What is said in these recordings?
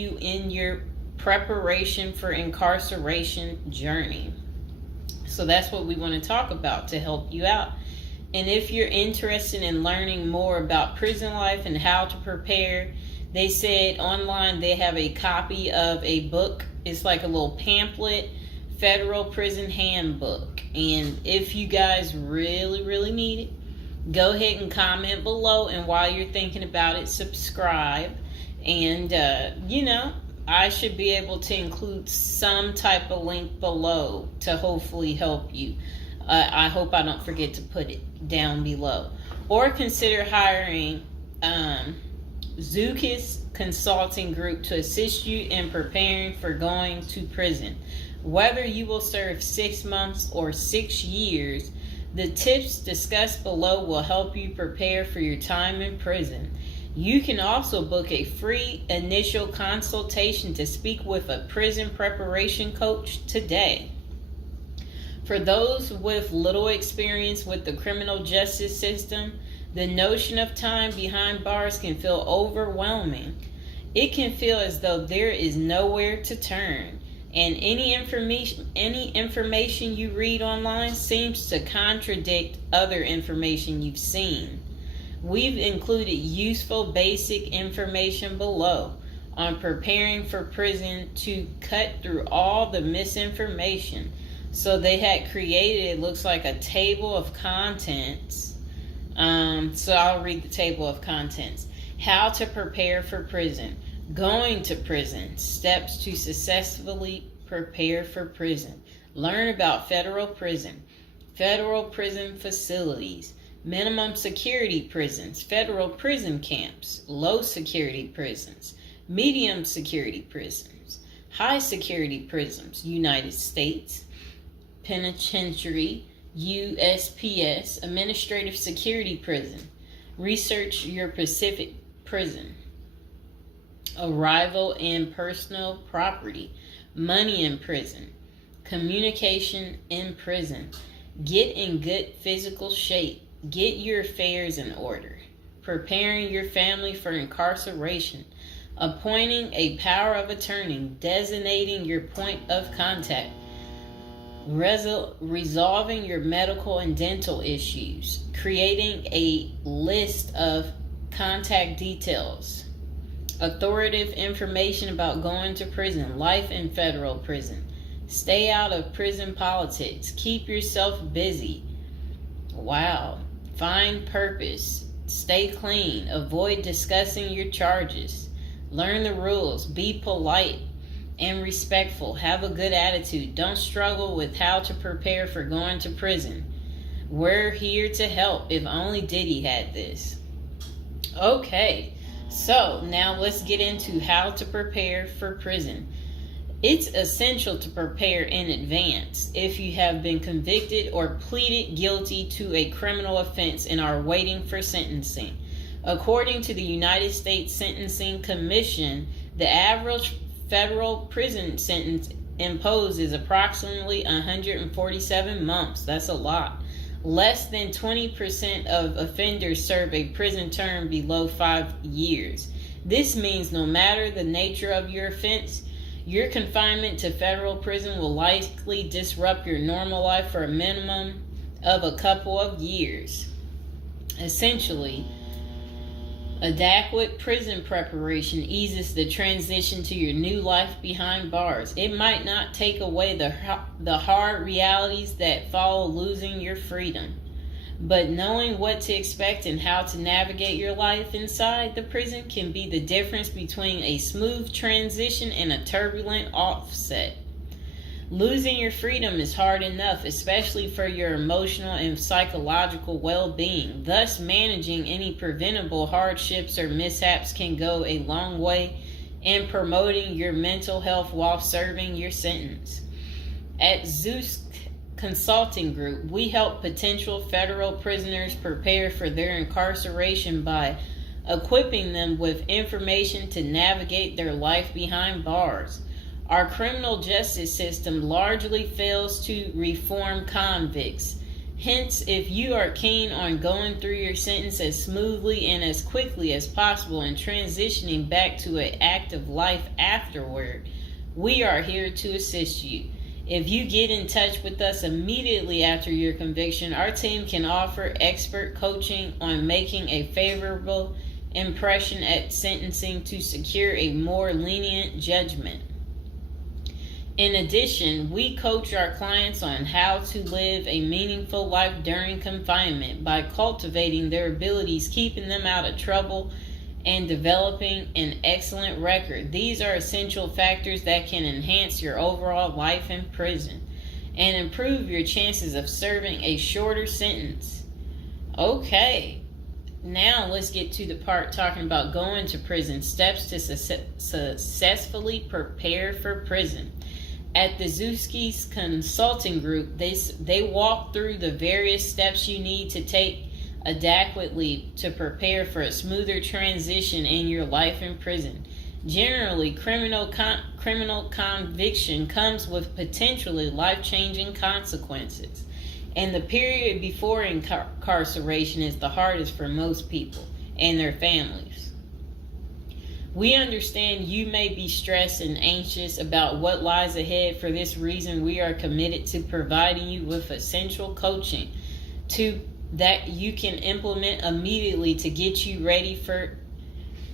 you in your preparation for incarceration journey. So that's what we want to talk about to help you out. And if you're interested in learning more about prison life and how to prepare, they said online they have a copy of a book. It's like a little pamphlet, Federal Prison Handbook. And if you guys really, really need it, go ahead and comment below. And while you're thinking about it, subscribe. And, I should be able to include some type of link below to hopefully help you. I hope I don't forget to put it down below. Or consider hiring Zukis Consulting Group to assist you in preparing for going to prison. Whether you will serve 6 months or 6 years, the tips discussed below will help you prepare for your time in prison. You can also book a free initial consultation to speak with a prison preparation coach today. For those with little experience with the criminal justice system, the notion of time behind bars can feel overwhelming. It can feel as though there is nowhere to turn, and any information you read online seems to contradict other information you've seen. We've included useful basic information below on preparing for prison to cut through all the misinformation. So they had created, it looks like a table of contents. So I'll read the table of contents. How to prepare for prison. Going to prison. Steps to successfully prepare for prison. Learn about federal prison. Federal prison facilities. Minimum security prisons, federal prison camps, low security prisons, medium security prisons, high security prisons, United States Penitentiary, USPS, administrative security prison, research your Pacific prison, arrival and personal property, money in prison, communication in prison, get in good physical shape. Get your affairs in order. Preparing your family for incarceration. Appointing a power of attorney. Designating your point of contact. Resolving your medical and dental issues. Creating a list of contact details. Authoritative information about going to prison. Life in federal prison. Stay out of prison politics. Keep yourself busy. Wow. Find purpose. Stay clean. Avoid discussing your charges. Learn the rules. Be polite and respectful. Have a good attitude. Don't struggle with how to prepare for going to prison. We're here to help. If only Diddy had this. Okay, so now let's get into how to prepare for prison. It's essential to prepare in advance if you have been convicted or pleaded guilty to a criminal offense and are waiting for sentencing. According to the United States Sentencing Commission, the average federal prison sentence imposed is approximately 147 months. That's a lot. Less than 20% of offenders serve a prison term below 5 years. This means no matter the nature of your offense, your confinement to federal prison will likely disrupt your normal life for a minimum of a couple of years. Essentially, adequate prison preparation eases the transition to your new life behind bars. It might not take away the hard realities that follow losing your freedom, but knowing what to expect and how to navigate your life inside the prison can be the difference between a smooth transition and a turbulent offset. Losing your freedom is hard enough, especially for your emotional and psychological well-being. Thus, managing any preventable hardships or mishaps can go a long way in promoting your mental health while serving your sentence. At Zeus Consulting Group, we help potential federal prisoners prepare for their incarceration by equipping them with information to navigate their life behind bars. Our criminal justice system largely fails to reform convicts, Hence, if you are keen on going through your sentence as smoothly and as quickly as possible and transitioning back to an active life afterward, we are here to assist you. If you get in touch with us immediately after your conviction, our team can offer expert coaching on making a favorable impression at sentencing to secure a more lenient judgment. In addition, we coach our clients on how to live a meaningful life during confinement by cultivating their abilities, keeping them out of trouble, and developing an excellent record. These are essential factors that can enhance your overall life in prison and improve your chances of serving a shorter sentence. Okay, now let's get to the part talking about going to prison, steps to successfully prepare for prison. At the Zuski's Consulting Group, they walk through the various steps you need to take adequately to prepare for a smoother transition in your life in prison. Generally, criminal conviction comes with potentially life-changing consequences, and the period before incarceration is the hardest for most people and their families. We understand you may be stressed and anxious about what lies ahead. For this reason, we are committed to providing you with essential coaching that you can implement immediately to get you ready for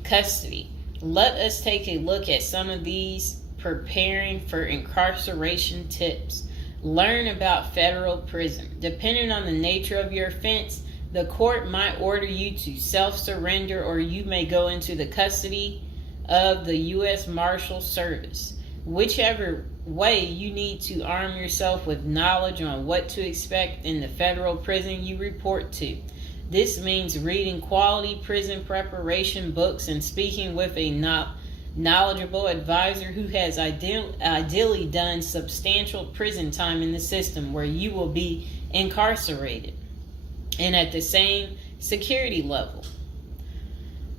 custody. Let us take a look at some of these preparing for incarceration tips. Learn about federal prison. Depending on the nature of your offense, the court might order you to self-surrender, or you may go into the custody of the U.S. Marshal Service. Whichever way, you need to arm yourself with knowledge on what to expect in the federal prison you report to. This means reading quality prison preparation books and speaking with a knowledgeable advisor who has ideally done substantial prison time in the system where you will be incarcerated and at the same security level.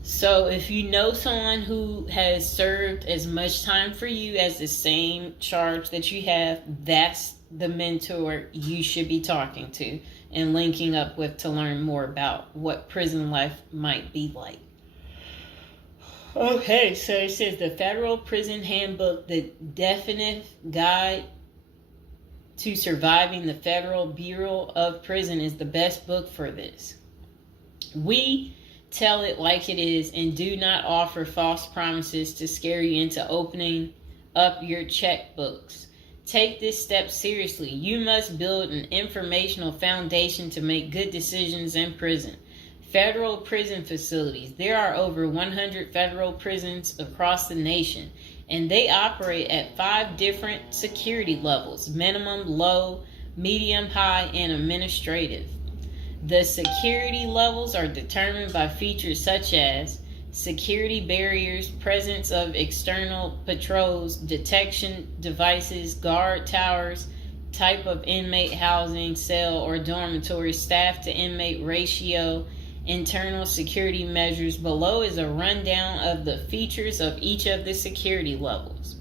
So if you know someone who has served as much time for you as the same charge that you have, that's the mentor you should be talking to and linking up with to learn more about what prison life might be like. Okay, so it says the Federal Prison Handbook, the definitive guide to surviving the Federal Bureau of Prison, is the best book for this. We tell it like it is and do not offer false promises to scare you into opening up your checkbooks. Take this step seriously. You must build an informational foundation to make good decisions in prison. Federal prison facilities. There are over 100 federal prisons across the nation, and they operate at 5 different security levels: minimum, low, medium, high, and administrative. The security levels are determined by features such as security barriers, presence of external patrols, detection devices, guard towers, type of inmate housing, cell or dormitory, staff to inmate ratio, internal security measures. Below is a rundown of the features of each of the security levels.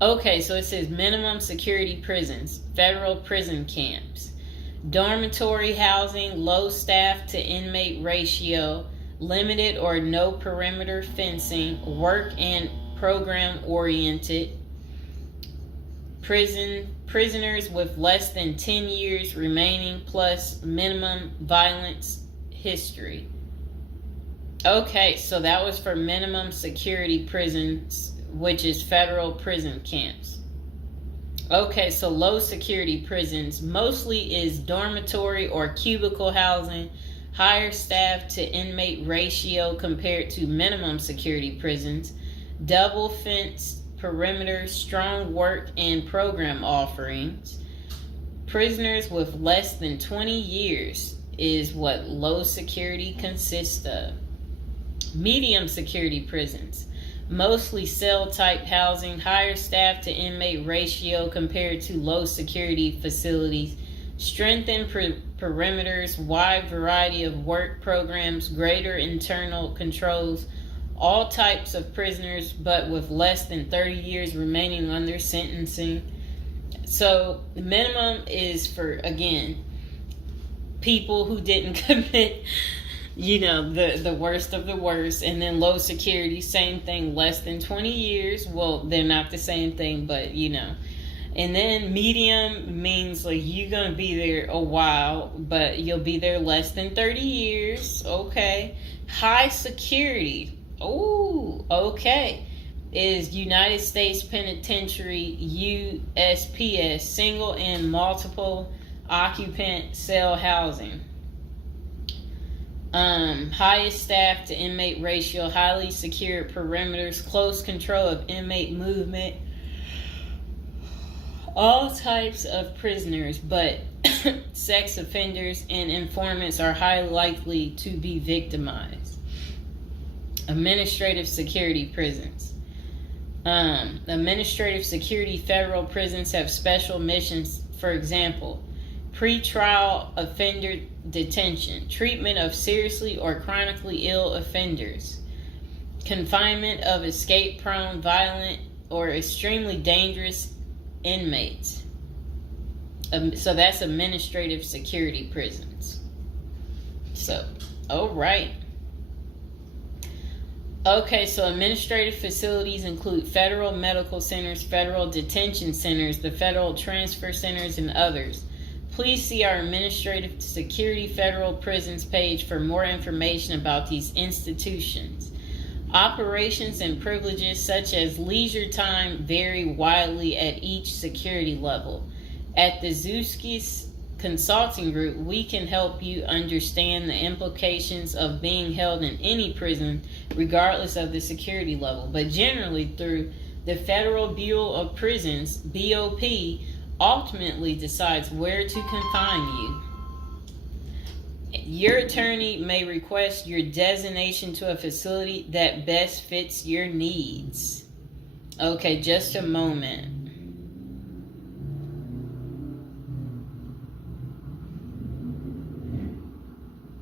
Okay, so it says minimum security prisons, federal prison camps. Dormitory housing, low staff to inmate ratio, limited or no perimeter fencing, work and program oriented. Prisoners with less than 10 years remaining plus minimum violence history. Okay, so that was for minimum security prisons, which is federal prison camps. Okay, so low security prisons mostly is dormitory or cubicle housing, higher staff to inmate ratio compared to minimum security prisons, double fence perimeter, strong work and program offerings. Prisoners with less than 20 years is what low security consists of. Medium security prisons, mostly cell type housing, higher staff to inmate ratio compared to low security facilities, strengthened perimeters, wide variety of work programs, greater internal controls, all types of prisoners but with less than 30 years remaining on their sentencing. So the minimum is for, again, people who didn't commit, the worst of the worst. And then low security, same thing, less than 20 years. Well, they're not the same thing, but And then medium means like you're going to be there a while, but you'll be there less than 30 years. Okay. High security. Oh, okay. Is United States Penitentiary, USPS, single and multiple occupant cell housing. Highest staff to inmate ratio, highly secured perimeters, close control of inmate movement, all types of prisoners, but sex offenders and informants are highly likely to be victimized. Administrative security prisons. Administrative security federal prisons have special missions, for example, pretrial offender detention, treatment of seriously or chronically ill offenders, confinement of escape-prone, violent, or extremely dangerous inmates. So that's administrative security prisons. So, all right. Okay, so administrative facilities include federal medical centers, federal detention centers, the federal transfer centers, and others. Please see our Administrative Security Federal Prisons page for more information about these institutions. Operations and privileges such as leisure time vary widely at each security level. At the Zuskis Consulting Group, we can help you understand the implications of being held in any prison, regardless of the security level. But generally, through the Federal Bureau of Prisons, BOP, ultimately decides where to confine you. Your attorney may request your designation to a facility that best fits your needs. Okay, just a moment.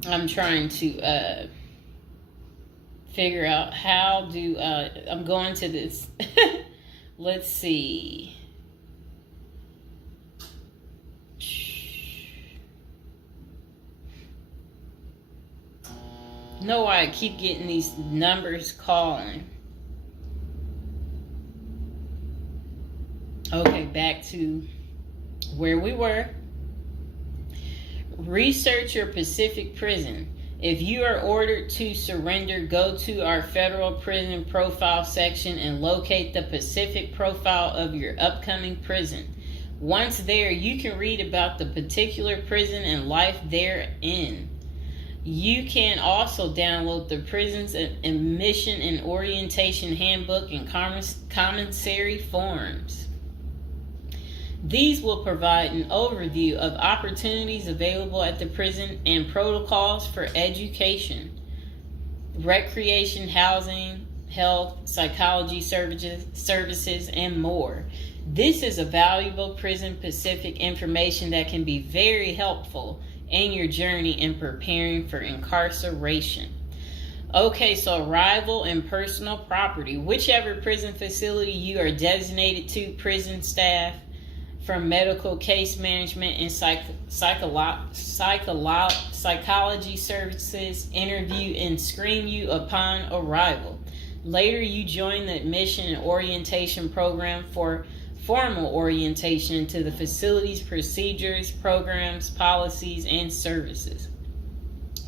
I'm trying to figure out how do I'm going to this. Let's see. Know why I keep getting these numbers calling. Okay, back to where we were. Research your Pacific prison. If you are ordered to surrender, go to our federal prison profile section and locate the Pacific profile of your upcoming prison. Once there, you can read about the particular prison and life therein. You can also download the prison's admission and orientation handbook and commissary forms. These will provide an overview of opportunities available at the prison and protocols for education, recreation, housing, health, psychology services, and more. This is a valuable Prison Pacific information that can be very helpful in your journey in preparing for incarceration. Okay, so arrival and personal property. Whichever prison facility you are designated to, prison staff from medical case management and psychology services interview and screen you upon arrival. Later, you join the admission and orientation program for formal orientation into the facility's procedures, programs, policies, and services.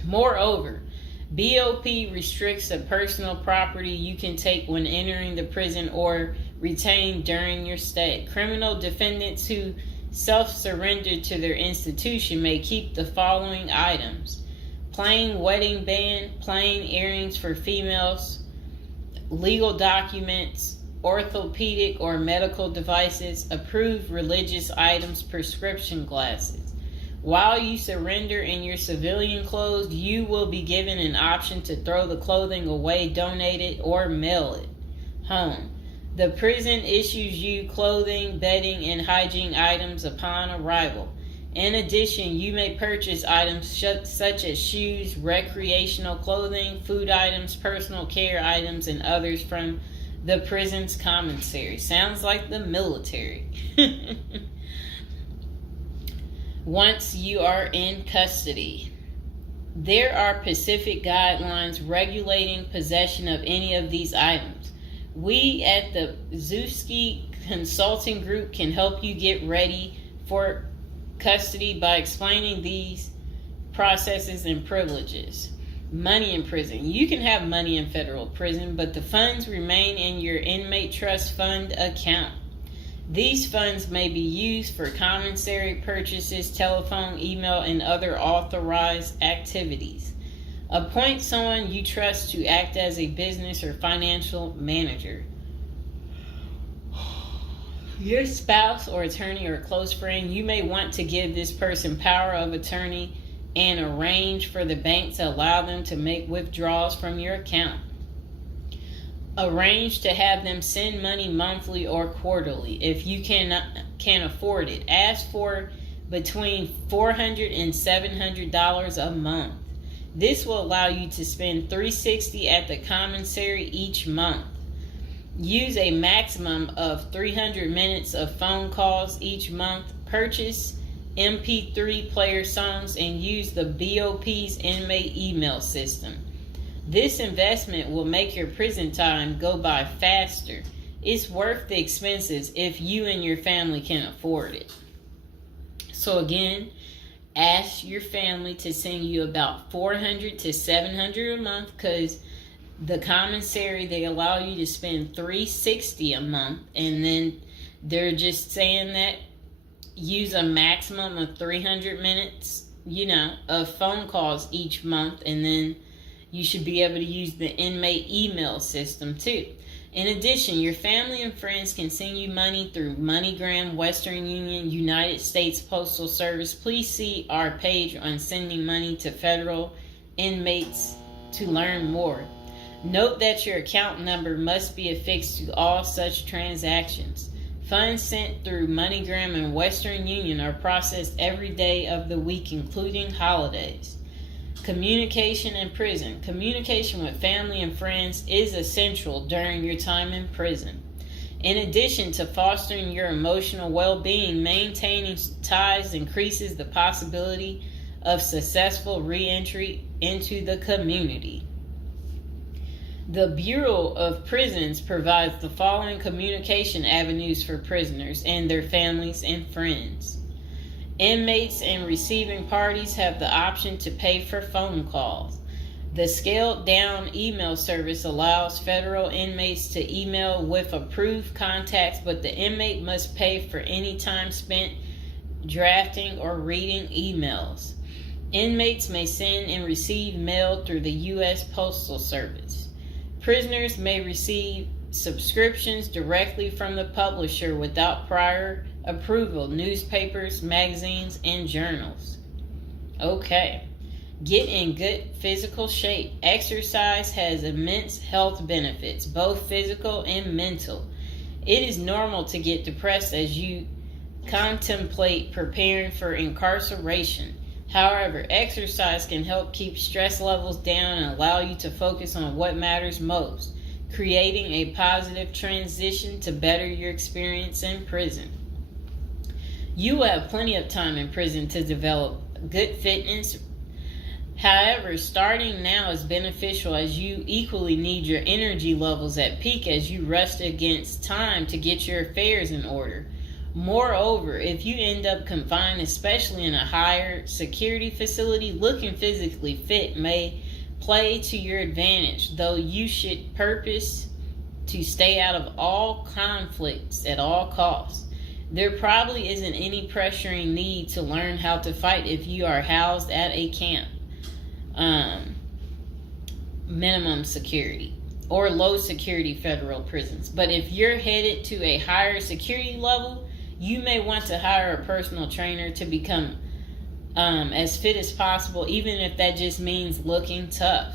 Moreover, BOP restricts the personal property you can take when entering the prison or retain during your stay. Criminal defendants who self-surrender to their institution may keep the following items: plain wedding band, plain earrings for females, legal documents, orthopedic or medical devices, approved religious items, prescription glasses. While you surrender in your civilian clothes, you will be given an option to throw the clothing away, donate it, or mail it home. The prison issues you clothing, bedding, and hygiene items upon arrival. In addition, you may purchase items such as shoes, recreational clothing, food items, personal care items, and others from the prison's commissary. Sounds like the military. once you are in custody. There are specific guidelines regulating possession of any of these items. We at the Zuski Consulting Group can help you get ready for custody by explaining these processes and privileges. Money in prison. You can have money in federal prison, but the funds remain in your inmate trust fund account. These funds may be used for commissary purchases, telephone, email, and other authorized activities. Appoint someone you trust to act as a business or financial manager. Your spouse or attorney or close friend, you may want to give this person power of attorney and arrange for the bank to allow them to make withdrawals from your account. Arrange to have them send money monthly or quarterly if you can afford it. Ask for between $400 and $700 a month. This will allow you to spend $360 at the commissary each month. Use a maximum of 300 minutes of phone calls each month. Purchase MP3 player songs and use the BOP's inmate email system. This investment will make your prison time go by faster. It's worth the expenses if you and your family can afford it. So again, ask your family to send you about $400 to $700 a month, because the commissary, they allow you to spend $360 a month, and then they're just saying that use a maximum of 300 minutes, of phone calls each month, and then you should be able to use the inmate email system too. In addition, your family and friends can send you money through MoneyGram, Western Union, United States Postal Service. Please see our page on sending money to federal inmates to learn more. Note that your account number must be affixed to all such transactions. Funds sent through MoneyGram and Western Union are processed every day of the week, including holidays. Communication in prison. Communication with family and friends is essential during your time in prison. In addition to fostering your emotional well-being, maintaining ties increases the possibility of successful re-entry into the community. The Bureau of Prisons provides the following communication avenues for prisoners and their families and friends. Inmates and receiving parties have the option to pay for phone calls. The scaled-down email service allows federal inmates to email with approved contacts, but the inmate must pay for any time spent drafting or reading emails. Inmates may send and receive mail through the U.S. Postal Service. Prisoners may receive subscriptions directly from the publisher without prior approval, newspapers, magazines, and journals. Okay. Get in good physical shape. Exercise has immense health benefits, both physical and mental. It is normal to get depressed as you contemplate preparing for incarceration. However, exercise can help keep stress levels down and allow you to focus on what matters most, creating a positive transition to better your experience in prison. You will have plenty of time in prison to develop good fitness. However, starting now is beneficial as you equally need your energy levels at peak as you rush against time to get your affairs in order. Moreover, if you end up confined, especially in a higher security facility, looking physically fit may play to your advantage, though you should purpose to stay out of all conflicts at all costs. There probably isn't any pressuring need to learn how to fight if you are housed at a camp, minimum security, or low security federal prisons. But if you're headed to a higher security level, you may want to hire a personal trainer to become as fit as possible, even if that just means looking tough.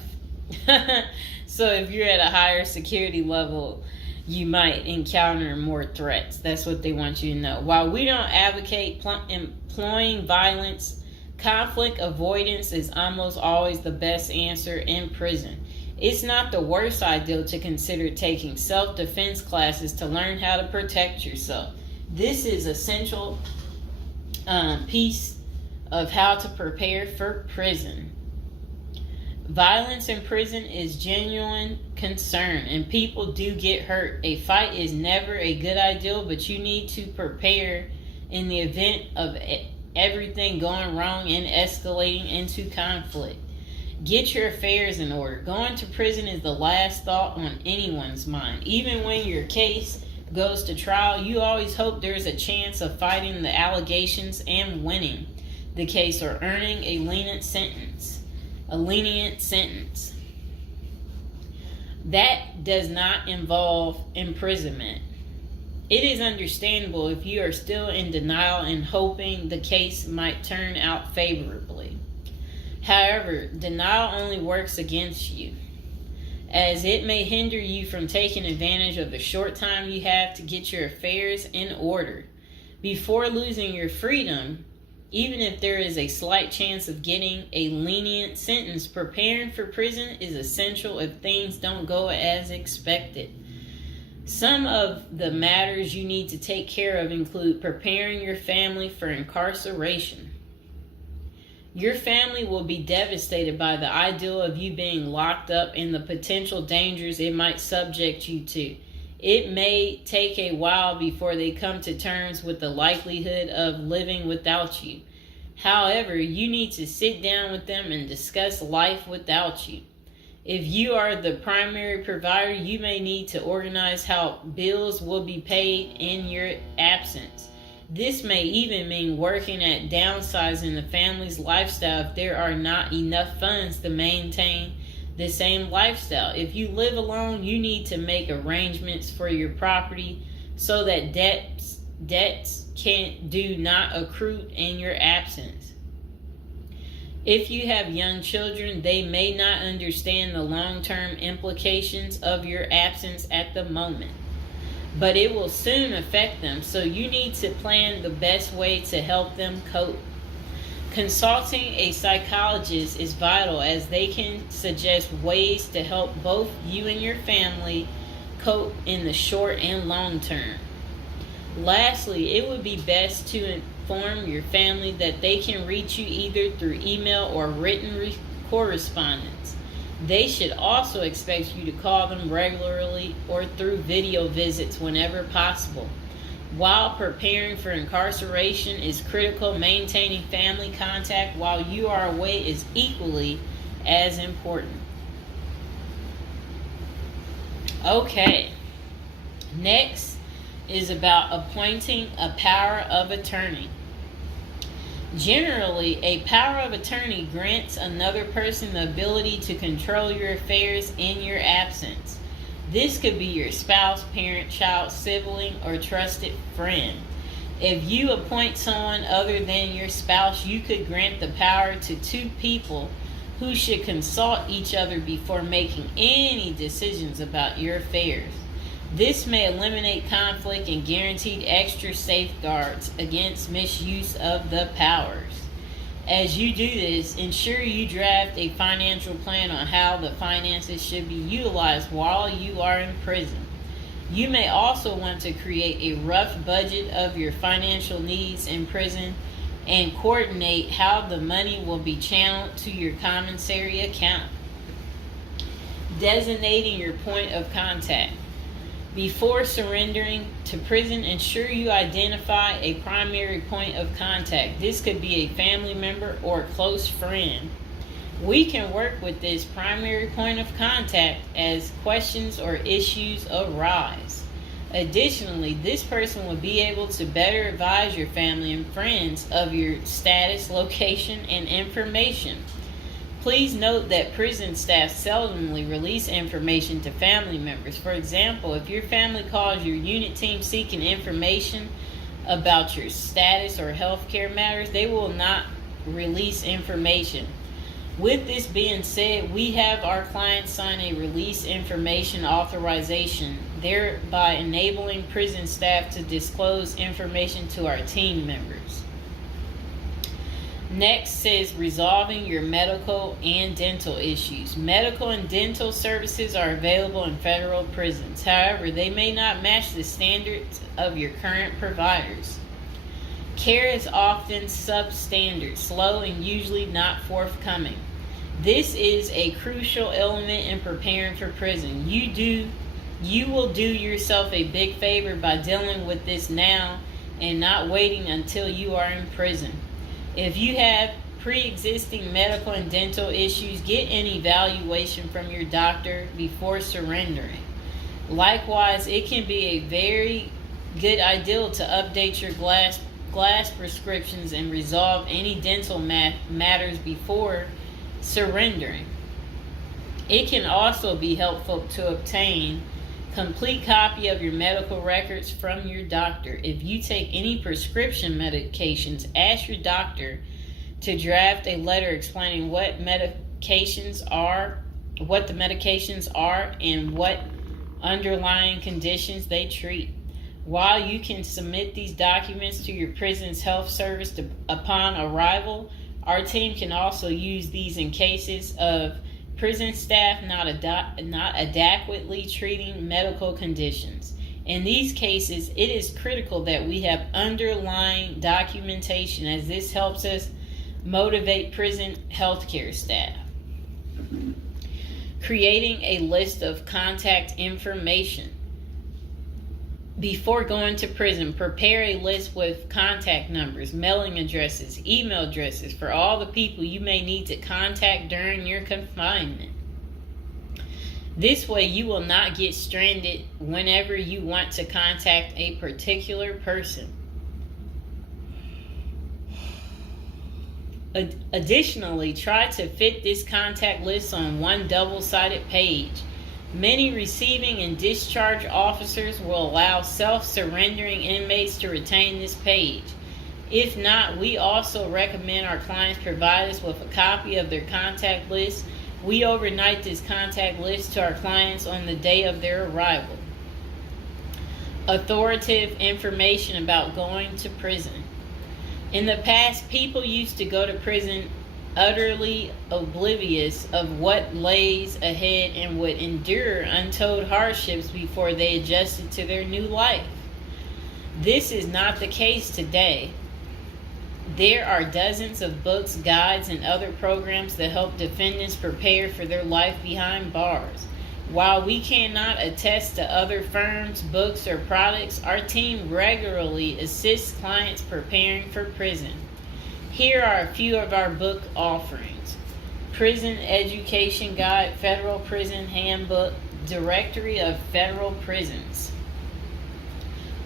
So if you're at a higher security level, you might encounter more threats. That's what they want you to know. While we don't advocate employing violence, conflict avoidance is almost always the best answer in prison. It's not the worst idea to consider taking self-defense classes to learn how to protect yourself. This is essential piece of how to prepare for prison. Violence in prison is genuine concern, and people do get hurt. A fight is never a good idea, but you need to prepare in the event of everything going wrong and escalating into conflict. Get your affairs in order. Going to prison is the last thought on anyone's mind. Even when your case goes to trial, you always hope there's a chance of fighting the allegations and winning the case or earning a lenient sentence. That does not involve imprisonment. It is understandable if you are still in denial and hoping the case might turn out favorably. However, denial only works against you, as it may hinder you from taking advantage of the short time you have to get your affairs in order. Before losing your freedom, even if there is a slight chance of getting a lenient sentence, preparing for prison is essential if things don't go as expected. Some of the matters you need to take care of include preparing your family for incarceration. Your family will be devastated by the idea of you being locked up and the potential dangers it might subject you to. It may take a while before they come to terms with the likelihood of living without you. However, you need to sit down with them and discuss life without you. If you are the primary provider, you may need to organize how bills will be paid in your absence. This may even mean working at downsizing the family's lifestyle if there are not enough funds to maintain the same lifestyle. If you live alone, you need to make arrangements for your property so that debts do not accrue in your absence. If you have young children, they may not understand the long-term implications of your absence at the moment, but it will soon affect them, so you need to plan the best way to help them cope. Consulting a psychologist is vital, as they can suggest ways to help both you and your family cope in the short and long term. Lastly, it would be best to inform your family that they can reach you either through email or written correspondence. They should also expect you to call them regularly or through video visits whenever possible. While preparing for incarceration is critical, maintaining family contact while you are away is equally as important. Okay, next is about appointing a power of attorney. Generally, a power of attorney grants another person the ability to control your affairs in your absence. This could be your spouse, parent, child, sibling, or trusted friend. If you appoint someone other than your spouse, you could grant the power to two people who should consult each other before making any decisions about your affairs. This may eliminate conflict and guarantee extra safeguards against misuse of the powers. As you do this, ensure you draft a financial plan on how the finances should be utilized while you are in prison. You may also want to create a rough budget of your financial needs in prison and coordinate how the money will be channeled to your commissary account. Designating your point of contact. Before surrendering to prison, ensure you identify a primary point of contact. This could be a family member or a close friend. We can work with this primary point of contact as questions or issues arise. Additionally, this person will be able to better advise your family and friends of your status, location, and information. Please note that prison staff seldomly release information to family members. For example, if your family calls your unit team seeking information about your status or healthcare matters, they will not release information. With this being said, we have our clients sign a release information authorization, thereby enabling prison staff to disclose information to our team members. Next says resolving your medical and dental issues. Medical and dental services are available in federal prisons. However, they may not match the standards of your current providers. Care is often substandard, slow, and usually not forthcoming. This is a crucial element in preparing for prison. You will do yourself a big favor by dealing with this now and not waiting until you are in prison. If you have pre-existing medical and dental issues, get an evaluation from your doctor before surrendering. Likewise, it can be a very good idea to update your glass prescriptions and resolve any dental matters before surrendering. It can also be helpful to obtain complete copy of your medical records from your doctor. If you take any prescription medications, ask your doctor to draft a letter explaining what the medications are, and what underlying conditions they treat. While you can submit these documents to your prison's health service upon arrival, our team can also use these in cases of prison staff not adequately treating medical conditions. In these cases, it is critical that we have underlying documentation, as this helps us motivate prison healthcare staff. Creating a list of contact information. Before going to prison, prepare a list with contact numbers, mailing addresses, email addresses for all the people you may need to contact during your confinement. This way, you will not get stranded whenever you want to contact a particular person. Additionally, try to fit this contact list on one double-sided page. Many receiving and discharge officers will allow self-surrendering inmates to retain this page. If not, we also recommend our clients provide us with a copy of their contact list. We overnight this contact list to our clients on the day of their arrival. Authoritative information about going to prison. In the past, people used to go to prison utterly oblivious of what lays ahead and would endure untold hardships before they adjusted to their new life. This is not the case today. There are dozens of books, guides, and other programs that help defendants prepare for their life behind bars. While we cannot attest to other firms, books, or products, our team regularly assists clients preparing for prison. Here are a few of our book offerings: Prison Education Guide, Federal Prison Handbook, Directory of Federal Prisons.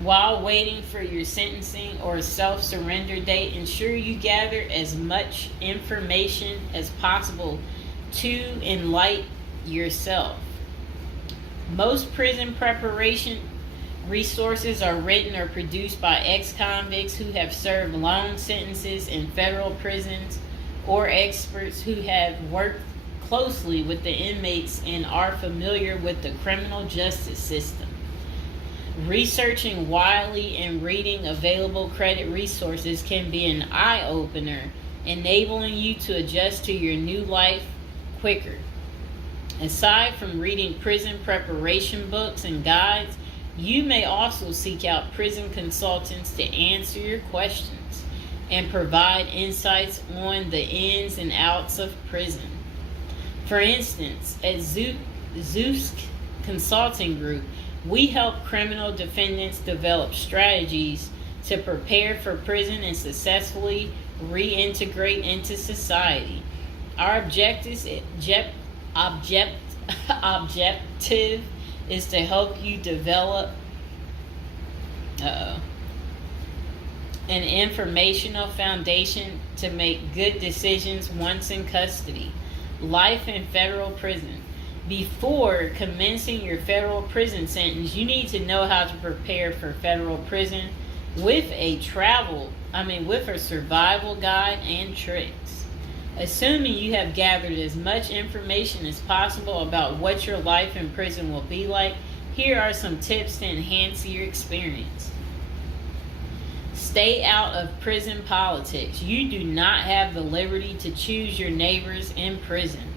While waiting for your sentencing or self-surrender date, ensure you gather as much information as possible to enlighten yourself. Most prison preparation resources are written or produced by ex-convicts who have served long sentences in federal prisons, or experts who have worked closely with the inmates and are familiar with the criminal justice system. Researching widely and reading available credit resources can be an eye-opener, enabling you to adjust to your new life quicker. Aside from reading prison preparation books and guides, you may also seek out prison consultants to answer your questions and provide insights on the ins and outs of prison. For instance, at Zeus Consulting Group, we help criminal defendants develop strategies to prepare for prison and successfully reintegrate into society. Our objective is to help you develop an informational foundation to make good decisions once in custody. Life in federal prison. Before commencing your federal prison sentence, you need to know how to prepare for federal prison with a survival guide and tricks. Assuming you have gathered as much information as possible about what your life in prison will be like, here are some tips to enhance your experience. Stay out of prison politics. You do not have the liberty to choose your neighbors in prison.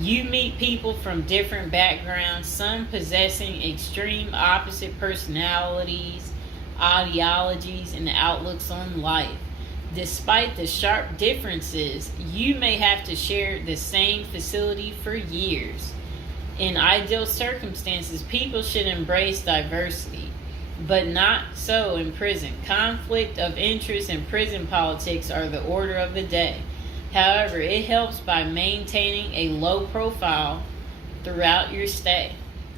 You meet people from different backgrounds, some possessing extreme opposite personalities, ideologies, and outlooks on life. Despite the sharp differences, you may have to share the same facility for years. In ideal circumstances, people should embrace diversity, but not so in prison. Conflict of interest and prison politics are the order of the day. However, it helps by maintaining a low profile throughout your stay.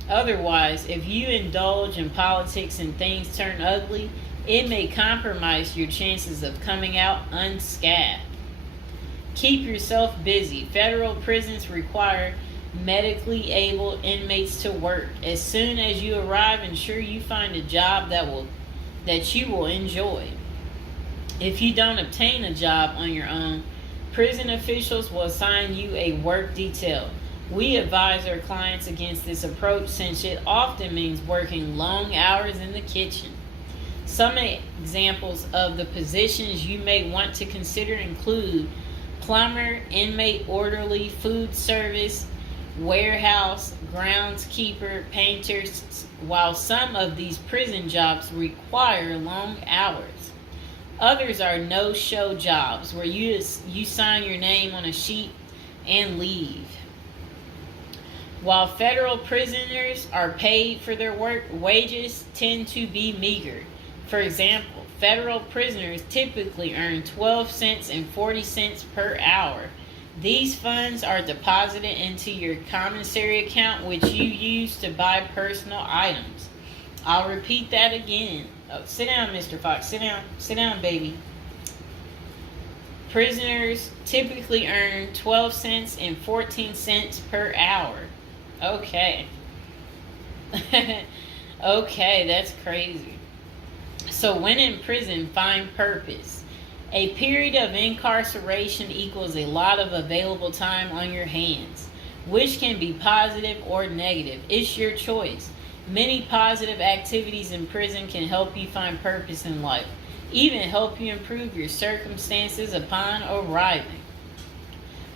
Otherwise, if you indulge in politics and things turn ugly, it may compromise your chances of coming out unscathed. Keep yourself busy. Federal prisons require medically able inmates to work. As soon as you arrive, ensure you find a job that you will enjoy. If you don't obtain a job on your own, prison officials will assign you a work detail. We advise our clients against this approach since it often means working long hours in the kitchen. Some examples of the positions you may want to consider include plumber, inmate orderly, food service, warehouse, groundskeeper, painters. While some of these prison jobs require long hours, others are no-show jobs where you sign your name on a sheet and leave. While federal prisoners are paid for their work, wages tend to be meager. For example, federal prisoners typically earn 12 cents and 40 cents per hour. These funds are deposited into your commissary account, which you use to buy personal items. I'll repeat that again. Oh, sit down, Mr. Fox. Sit down. Sit down, baby. Prisoners typically earn 12 cents and 14 cents per hour. Okay. Okay, that's crazy. So when in prison, find purpose. A period of incarceration equals a lot of available time on your hands, which can be positive or negative. It's your choice. Many positive activities in prison can help you find purpose in life, even help you improve your circumstances upon arriving.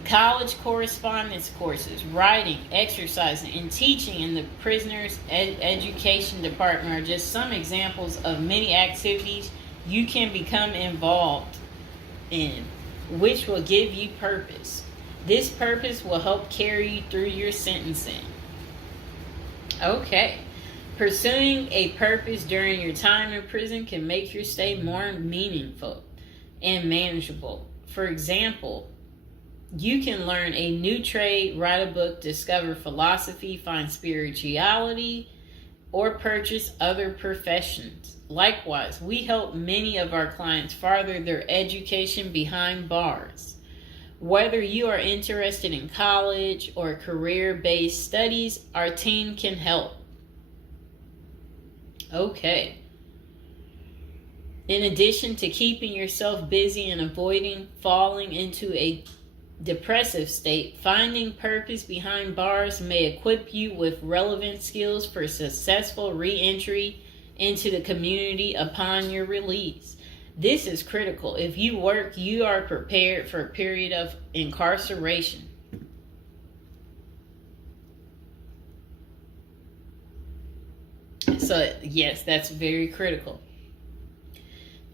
College correspondence courses, writing, exercising, and teaching in the prisoner's education department are just some examples of many activities you can become involved in, which will give you purpose. This purpose will help carry you through your sentencing. Okay. Pursuing a purpose during your time in prison can make your stay more meaningful and manageable. For example, you can learn a new trade, write a book, discover philosophy, find spirituality, or purchase other professions. Likewise, we help many of our clients further their education behind bars. Whether you are interested in college or career-based studies, our team can help. Okay. In addition to keeping yourself busy and avoiding falling into a depressive state, finding purpose behind bars may equip you with relevant skills for successful re-entry into the community upon your release. This is critical. If you work, you are prepared for a period of incarceration. So, yes, that's very critical.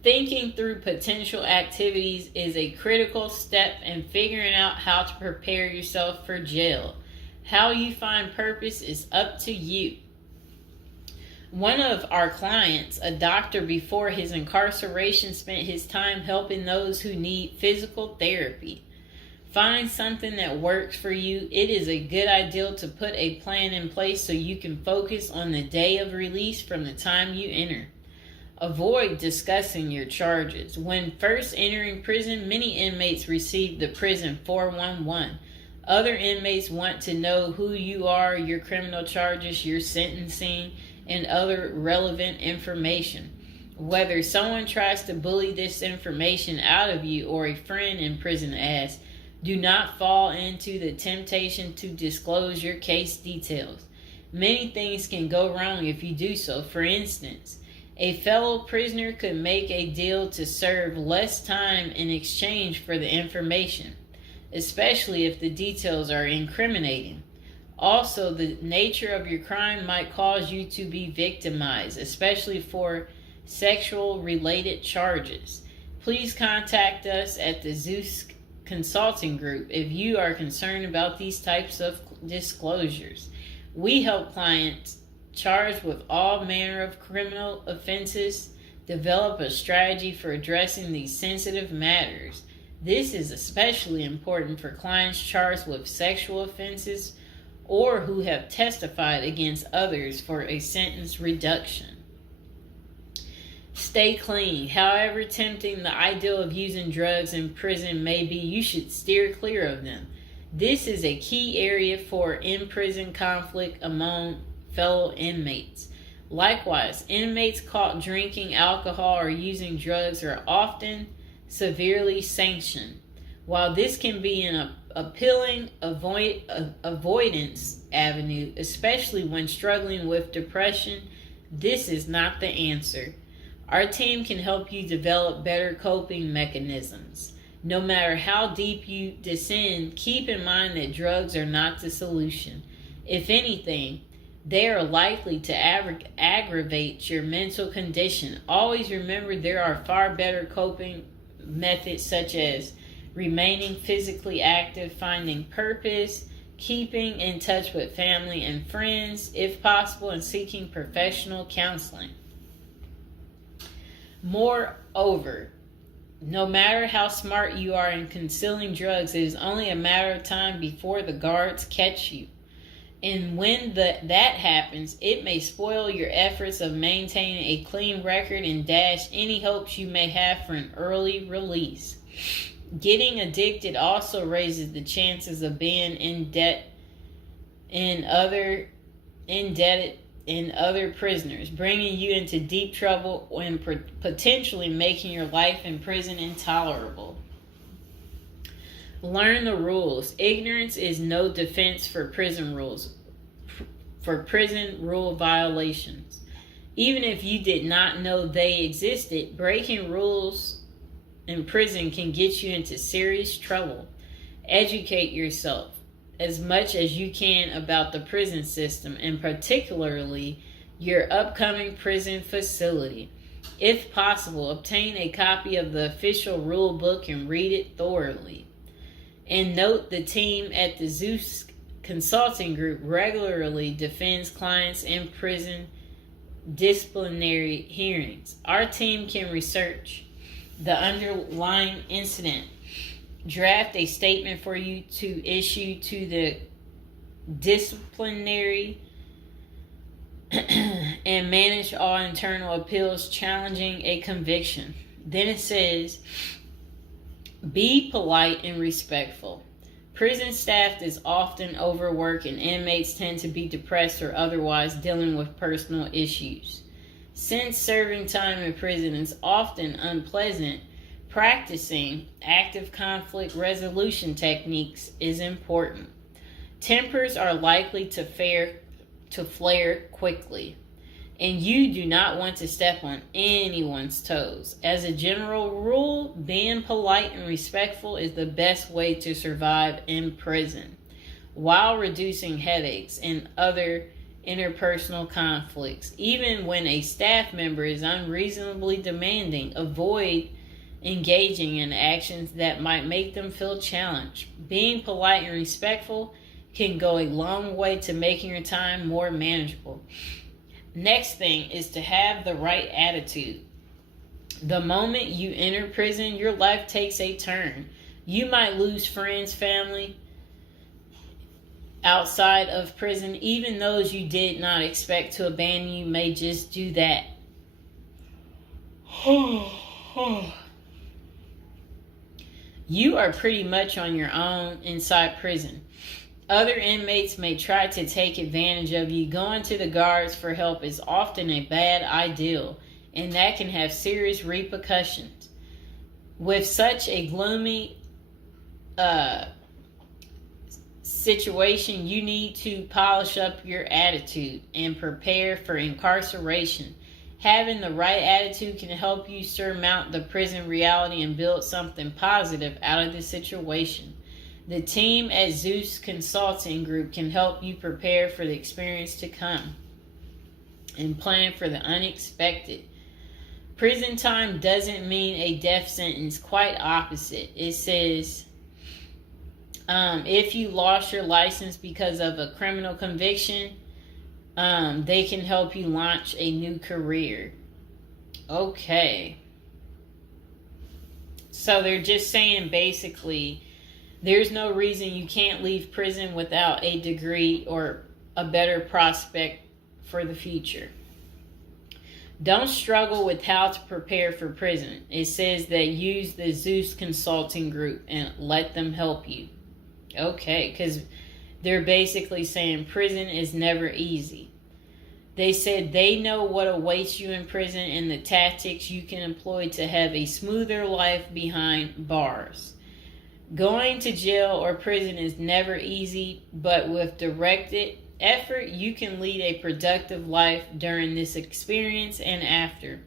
Thinking through potential activities is a critical step in figuring out how to prepare yourself for jail. How you find purpose is up to you. One of our clients, a doctor before his incarceration, spent his time helping those who need physical therapy. Find something that works for you. It is a good idea to put a plan in place so you can focus on the day of release from the time you enter. Avoid discussing your charges. When first entering prison, many inmates receive the prison 411. Other inmates want to know who you are, your criminal charges, your sentencing, and other relevant information. Whether someone tries to bully this information out of you or a friend in prison asks, do not fall into the temptation to disclose your case details. Many things can go wrong if you do so. For instance, a fellow prisoner could make a deal to serve less time in exchange for the information, especially if the details are incriminating. Also, the nature of your crime might cause you to be victimized, especially for sexual related charges. Please contact us at the Zeus Consulting Group if you are concerned about these types of disclosures. We help clients charged with all manner of criminal offenses develop a strategy for addressing these sensitive matters. This is especially important for clients charged with sexual offenses or who have testified against others for a sentence reduction. Stay clean. However tempting the ideal of using drugs in prison may be, you should steer clear of them. This is a key area for in-prison conflict among fellow inmates. Likewise, inmates caught drinking alcohol or using drugs are often severely sanctioned. While this can be an appealing avoidance avenue, especially when struggling with depression, this is not the answer. Our team can help you develop better coping mechanisms. No matter how deep you descend, keep in mind that drugs are not the solution. If anything, they are likely to aggravate your mental condition. Always remember there are far better coping methods such as remaining physically active, finding purpose, keeping in touch with family and friends, if possible, and seeking professional counseling. Moreover, no matter how smart you are in concealing drugs, it is only a matter of time before the guards catch you. And when that happens, it may spoil your efforts of maintaining a clean record and dash any hopes you may have for an early release. Getting addicted also raises the chances of being indebted in other prisoners, bringing you into deep trouble and potentially making your life in prison intolerable. Learn the rules. Ignorance is no defense for prison rules, for prison rule violations. Even if you did not know they existed, breaking rules in prison can get you into serious trouble. Educate yourself as much as you can about the prison system, and particularly your upcoming prison facility. If possible, obtain a copy of the official rule book and read it thoroughly. And note, the team at the Zeus Consulting Group regularly defends clients in prison disciplinary hearings. Our team can research the underlying incident, draft a statement for you to issue to the disciplinary and manage all internal appeals challenging a conviction. Then it says, be polite and respectful. Prison staff is often overworked and inmates tend to be depressed or otherwise dealing with personal issues. Since serving time in prison is often unpleasant, practicing active conflict resolution techniques is important. Tempers are likely to flare quickly, and you do not want to step on anyone's toes. As a general rule, being polite and respectful is the best way to survive in prison, while reducing headaches and other interpersonal conflicts. Even when a staff member is unreasonably demanding, avoid engaging in actions that might make them feel challenged. Being polite and respectful can go a long way to making your time more manageable. Next thing is to have the right attitude. The moment you enter prison, your life takes a turn. You might lose friends, family outside of prison. Even those you did not expect to abandon you may just do that. You are pretty much on your own inside prison. Other inmates may try to take advantage of you. Going to the guards for help is often a bad idea, and that can have serious repercussions. With such a gloomy situation, you need to polish up your attitude and prepare for incarceration. Having the right attitude can help you surmount the prison reality and build something positive out of the situation. The team at Zeus Consulting Group can help you prepare for the experience to come and plan for the unexpected. Prison time doesn't mean a death sentence. Quite opposite. It says if you lost your license because of a criminal conviction, they can help you launch a new career. Okay. So they're just saying basically there's no reason you can't leave prison without a degree or a better prospect for the future. Don't struggle with how to prepare for prison. It says that use the Zeus Consulting Group and let them help you. Okay, because they're basically saying prison is never easy. They said they know what awaits you in prison and the tactics you can employ to have a smoother life behind bars. Going to jail or prison is never easy, but with directed effort, you can lead a productive life during this experience and after.